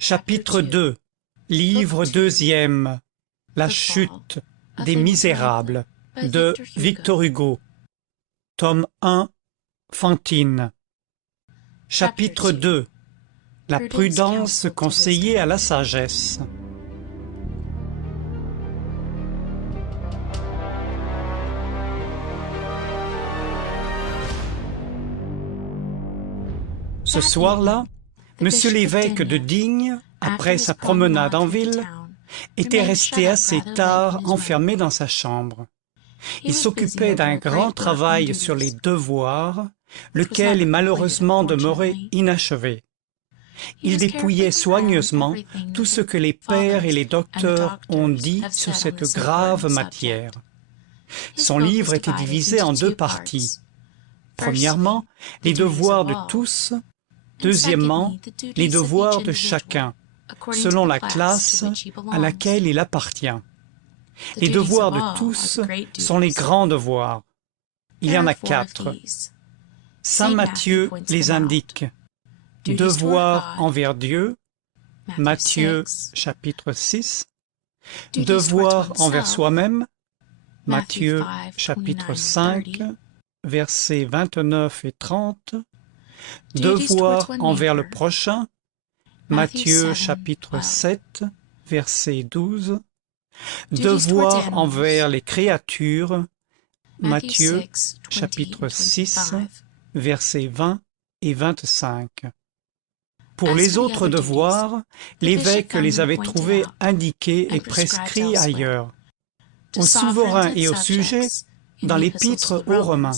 Chapitre 2. Livre deuxième. La chute des Misérables de Victor Hugo. Tome 1. Fantine. Chapitre 2. La prudence conseillée à la sagesse. Ce soir-là, monsieur l'évêque de Digne, après sa promenade en ville, était resté assez tard enfermé dans sa chambre. Il s'occupait d'un grand travail sur les devoirs, lequel est malheureusement demeuré inachevé. Il dépouillait soigneusement tout ce que les pères et les docteurs ont dit sur cette grave matière. Son livre était divisé en deux parties. Premièrement, les devoirs de tous. Deuxièmement, les devoirs de chacun, selon la classe à laquelle il appartient. Les devoirs de tous sont les grands devoirs. Il y en a 4. Saint Matthieu les indique. Devoir envers Dieu, Matthieu chapitre 6. Devoir envers soi-même, Matthieu chapitre 5, versets 29 et 30. Devoir envers le prochain, Matthieu chapitre 7, verset 12. Devoir envers les créatures, Matthieu chapitre 6, versets 20 et 25. Pour les autres devoirs, l'évêque les avait trouvés indiqués et prescrits ailleurs, aux souverains et aux sujets, dans l'épître aux Romains,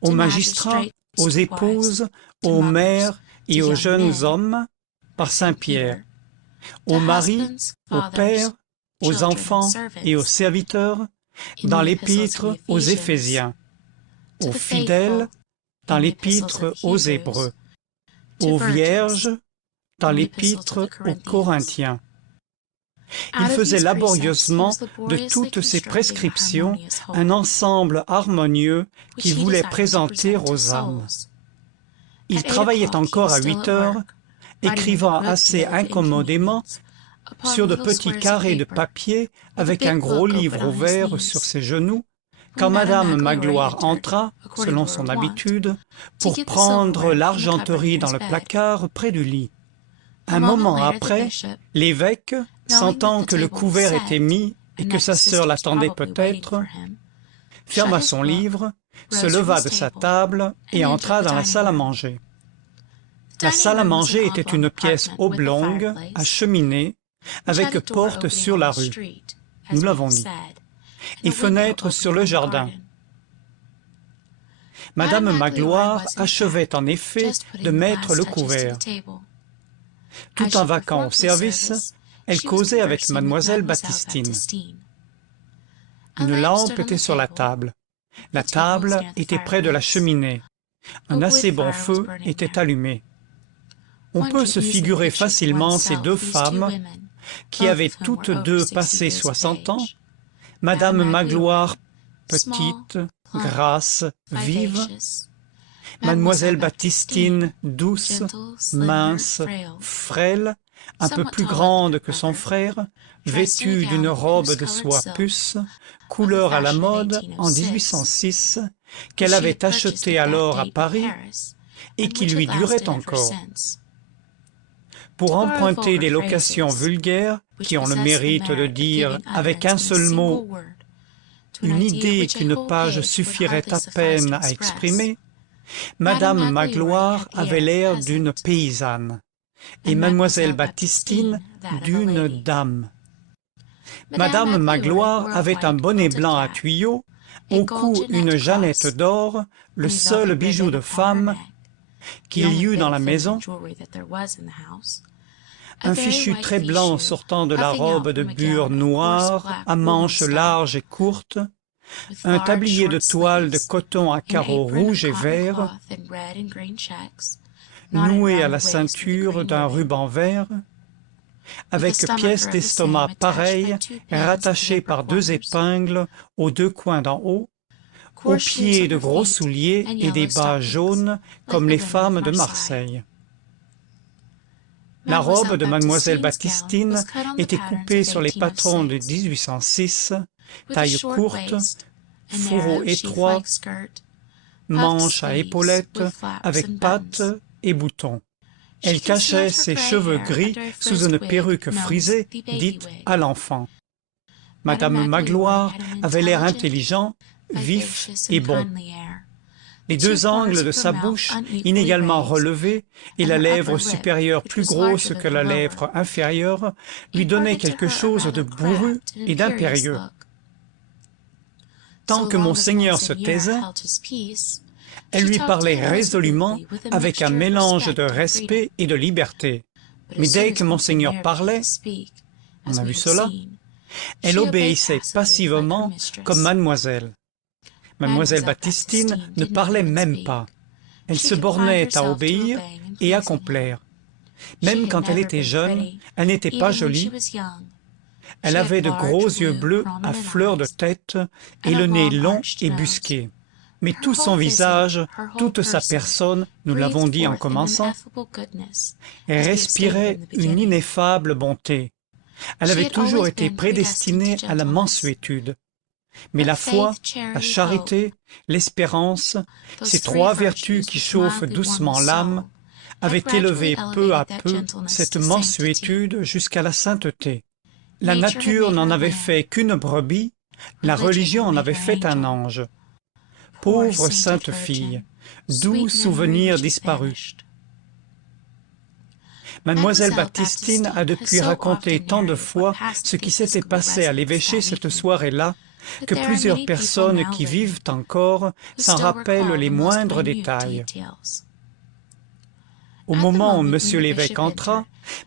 aux magistrats, aux épouses, aux mères et aux jeunes hommes, par saint Pierre, aux maris, aux pères, aux enfants et aux serviteurs, dans l'épître aux Éphésiens, aux fidèles, dans l'épître aux Hébreux, aux vierges, dans l'épître aux Corinthiens. Il faisait laborieusement de toutes ces prescriptions un ensemble harmonieux qu'il voulait présenter aux âmes. Il travaillait encore à 8 heures, écrivant assez incommodément sur de petits carrés de papier avec un gros livre ouvert sur ses genoux, quand madame Magloire entra, selon son habitude, pour prendre l'argenterie dans le placard près du lit. Un moment après, l'évêque, sentant que le couvert était mis et que sa sœur l'attendait peut-être, ferma son livre, se leva de sa table et entra dans la salle à manger. La salle à manger était une pièce oblongue, à cheminée, avec porte sur la rue, nous l'avons dit, et fenêtre sur le jardin. Madame Magloire achevait en effet de mettre le couvert. Tout en vaquant au service, elle causait avec mademoiselle Baptistine. Une lampe était sur la table. La table était près de la cheminée. Un assez bon feu était allumé. On peut se figurer facilement ces deux femmes qui avaient toutes deux passé 60 ans, madame Magloire petite, grasse, vive, mademoiselle Baptistine douce, mince, frêle, un peu plus grande que son frère, vêtue d'une robe de soie puce, couleur à la mode en 1806, qu'elle avait achetée alors à Paris et qui lui durait encore. Pour emprunter des locations vulgaires qui ont le mérite de dire avec un seul mot une idée qu'une page suffirait à peine à exprimer, madame Magloire avait l'air d'une paysanne et mademoiselle Baptistine d'une dame. Madame Magloire avait un bonnet blanc à tuyaux, au cou une jeannette d'or, le seul bijou de femme qu'il y eut dans la maison, un fichu très blanc sortant de la robe de bure noire à manches larges et courtes, un tablier de toile de coton à carreaux rouges et verts, noué à la ceinture d'un ruban vert, avec pièce d'estomac pareille, rattachée par 2 épingles aux 2 coins d'en haut, aux pieds de gros souliers et des bas jaunes comme les femmes de Marseille. La robe de mademoiselle Baptistine était coupée sur les patrons de 1806, taille courte, fourreau étroit, manches à épaulettes, avec pattes et boutons. Elle cachait ses cheveux gris sous une perruque frisée dite à l'enfant. Madame Magloire avait l'air intelligent, vif et bon. Les deux angles de sa bouche, inégalement relevés, et la lèvre supérieure plus grosse que la lèvre inférieure, lui donnaient quelque chose de bourru et d'impérieux. Tant que monseigneur se taisait, elle lui parlait résolument, avec un mélange de respect et de liberté. Mais dès que monseigneur parlait, on a vu cela, elle obéissait passivement comme mademoiselle. Mademoiselle Baptistine ne parlait même pas. Elle se bornait à obéir et à complaire. Même quand elle était jeune, elle n'était pas jolie. Elle avait de gros yeux bleus à fleur de tête et le nez long et busqué. Mais tout son visage, toute sa personne, nous l'avons dit en commençant, respirait une ineffable bonté. Elle avait toujours été prédestinée à la mansuétude. Mais la foi, la charité, l'espérance, ces trois vertus qui chauffent doucement l'âme, avaient élevé peu à peu cette mansuétude jusqu'à la sainteté. La nature n'en avait fait qu'une brebis, la religion en avait fait un ange. Pauvre sainte fille, doux souvenir disparu. Mademoiselle Baptistine a depuis raconté tant de fois ce qui s'était passé à l'évêché cette soirée-là, que plusieurs personnes qui vivent encore s'en rappellent les moindres détails. Au moment où monsieur l'évêque entra,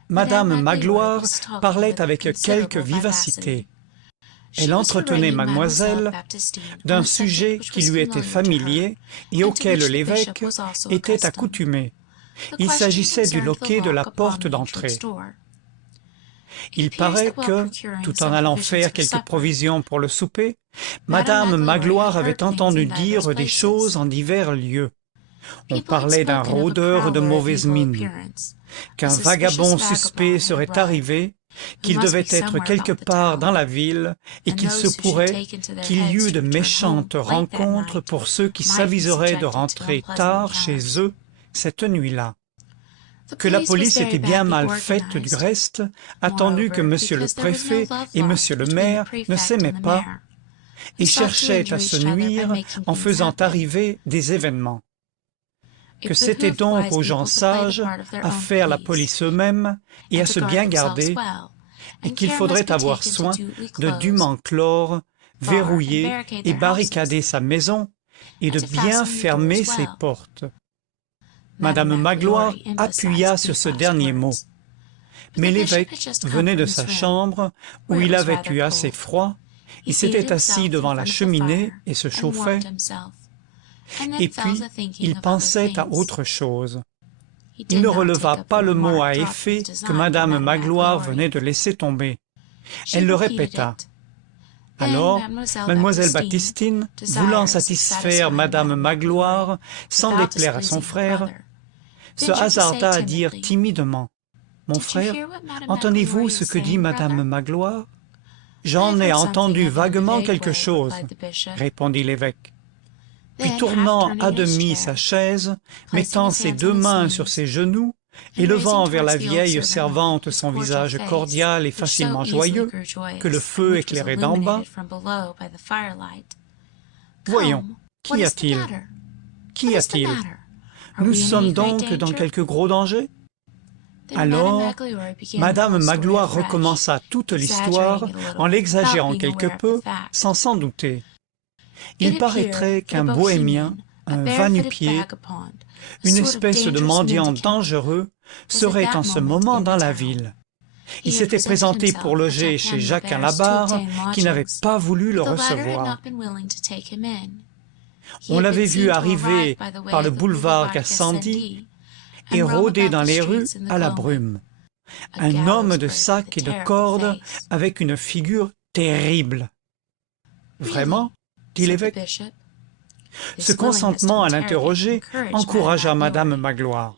madame Magloire parlait avec quelque vivacité. Elle entretenait mademoiselle d'un sujet qui lui était familier et auquel l'évêque était accoutumé. Il s'agissait du loquet de la porte d'entrée. Il paraît que, tout en allant faire quelques provisions pour le souper, madame Magloire avait entendu dire des choses en divers lieux. On parlait d'un rôdeur de mauvaise mine, qu'un vagabond suspect serait arrivé, qu'il devait être quelque part dans la ville, et qu'il se pourrait qu'il y eût de méchantes rencontres pour ceux qui s'aviseraient de rentrer tard chez eux cette nuit-là. Que la police était bien mal faite du reste, attendu que monsieur le préfet et monsieur le maire ne s'aimaient pas, et cherchaient à se nuire en faisant arriver des événements. Que c'était donc aux gens sages à faire la police eux-mêmes et à se bien garder, et qu'il faudrait avoir soin de dûment clore, verrouiller et barricader sa maison, et de bien fermer ses portes. Madame Magloire appuya sur ce dernier mot. Mais l'évêque venait de sa chambre, où il avait eu assez froid, il s'était assis devant la cheminée et se chauffait, et puis il pensait à autre chose. Il ne releva pas le mot à effet que madame Magloire venait de laisser tomber. Elle le répéta. Alors, mademoiselle Baptistine, voulant satisfaire madame Magloire, sans déplaire à son frère, se hasarda à dire timidement: « Mon frère, entendez-vous ce que dit madame Magloire ?»« J'en ai entendu vaguement quelque chose, » répondit l'évêque. Puis tournant à demi sa chaise, mettant ses deux mains sur ses genoux, et levant vers la vieille servante son visage cordial et facilement joyeux, que le feu éclairait d'en bas, « Voyons, qu'y a-t-il? Qu'y a-t-il? Nous sommes donc dans quelque gros danger ?» Alors, madame Magloire recommença toute l'histoire en l'exagérant quelque peu, sans s'en douter. Il paraîtrait qu'un bohémien, un va-nu-pied, une espèce de mendiant dangereux, serait en ce moment dans la ville. Il s'était présenté pour loger chez Jacquin Labarre, qui n'avait pas voulu le recevoir. On l'avait vu arriver par le boulevard Gassendi et rôder dans les rues à la brume. Un homme de sac et de corde avec une figure terrible. « Vraiment ?» dit l'évêque. Ce consentement à l'interroger encouragea madame Magloire.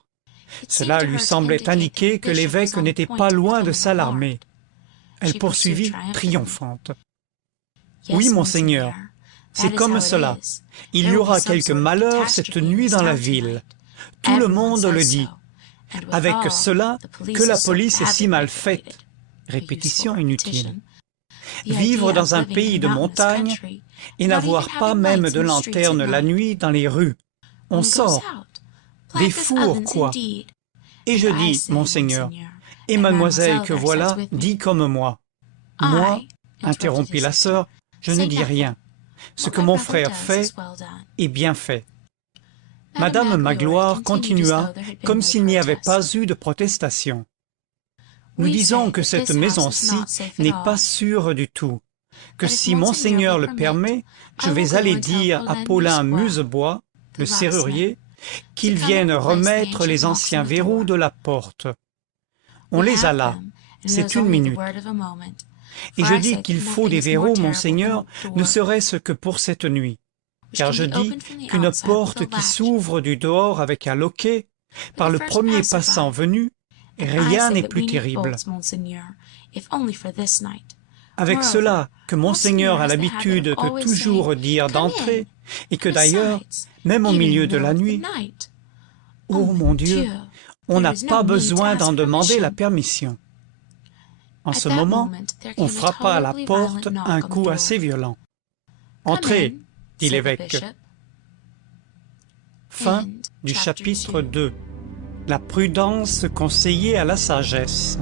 Cela lui semblait indiquer que l'évêque n'était pas loin de s'alarmer. Elle poursuivit triomphante. « Oui, monseigneur, c'est comme cela. Il y aura quelque malheur cette nuit dans la ville. Tout le monde le dit. Avec cela, que la police est si mal faite. » Répétition inutile. Vivre dans un pays de montagne et n'avoir pas même de lanterne la nuit dans les rues. On sort. Des fours, quoi. Et je dis, monseigneur, et mademoiselle que voilà dit comme moi. Moi, interrompit la sœur, je ne dis rien. Ce que mon frère fait est bien fait. Madame Magloire continua comme s'il n'y avait pas eu de protestation. Nous disons que cette maison-ci n'est pas sûre du tout, que si monseigneur le permet, je vais aller dire à Paulin Musebois, le serrurier, qu'il vienne remettre les anciens verrous de la porte. On les a là, c'est une minute. Et je dis qu'il faut des verrous, monseigneur, ne serait-ce que pour cette nuit. Car je dis qu'une porte qui s'ouvre du dehors avec un loquet, par le premier passant venu, rien n'est plus terrible. Avec cela que monseigneur a l'habitude de toujours dire d'entrer, et que d'ailleurs, même au milieu de la nuit, oh mon Dieu, on n'a pas besoin d'en demander la permission. En ce moment, on frappa à la porte un coup assez violent. « Entrez !» dit l'évêque. Fin du chapitre 2. La prudence conseillée à la sagesse.